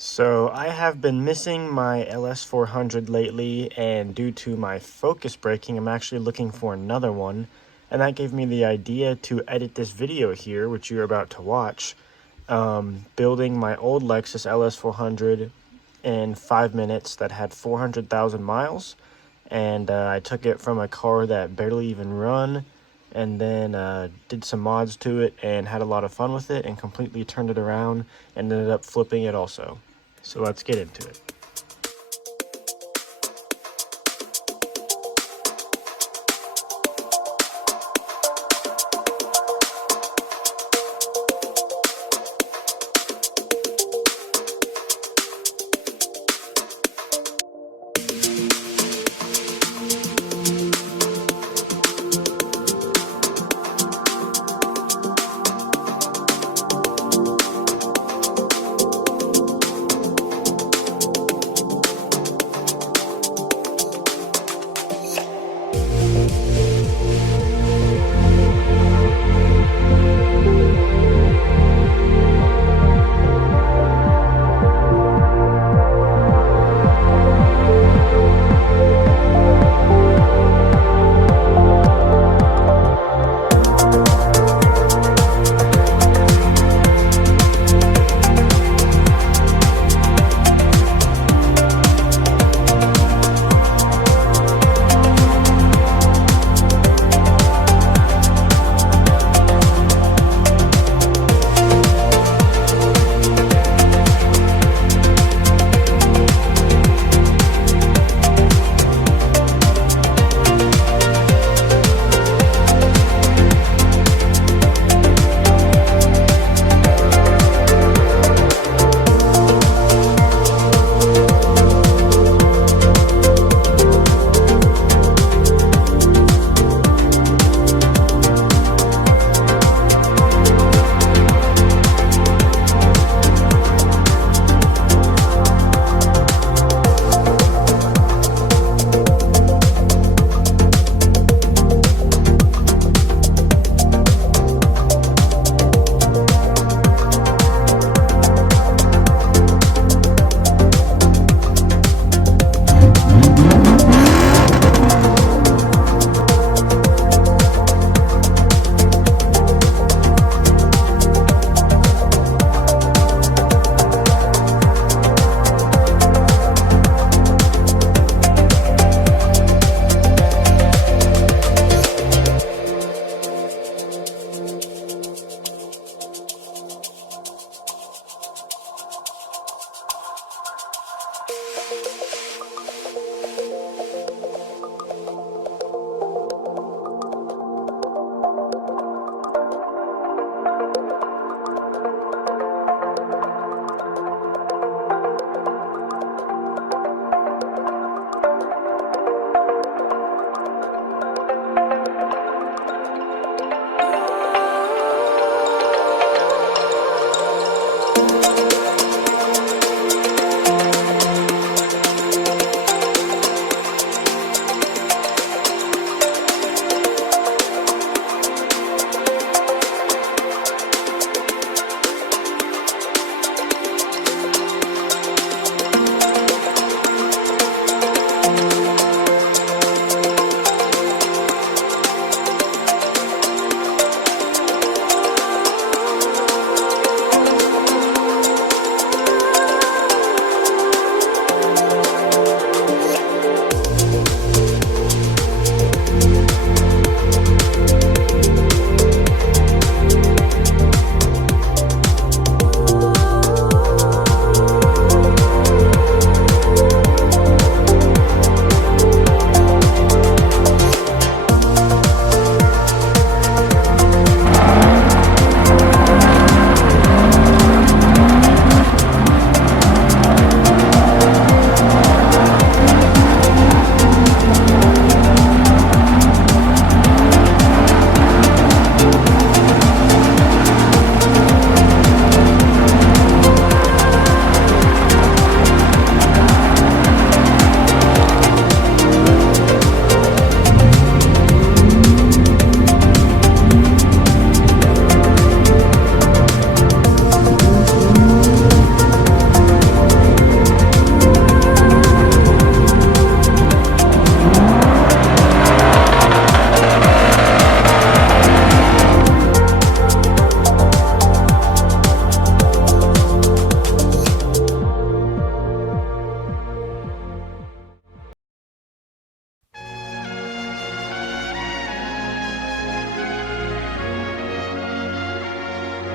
So I have been missing my LS400 lately, and due to my focus breaking, I'm actually looking for another one. And that gave me the idea to edit this video here, which you're about to watch, building my old Lexus LS400 in 5 minutes that had 400,000 miles. And I took it from a car that barely even run, and then did some mods to it and had a lot of fun with it and completely turned it around and ended up flipping it also. So let's get into it.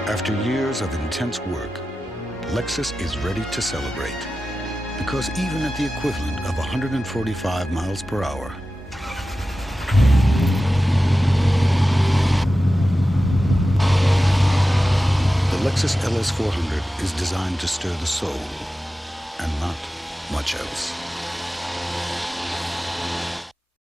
After years of intense work, Lexus is ready to celebrate. Because even at the equivalent of 145 miles per hour, the Lexus LS400 is designed to stir the soul and not much else.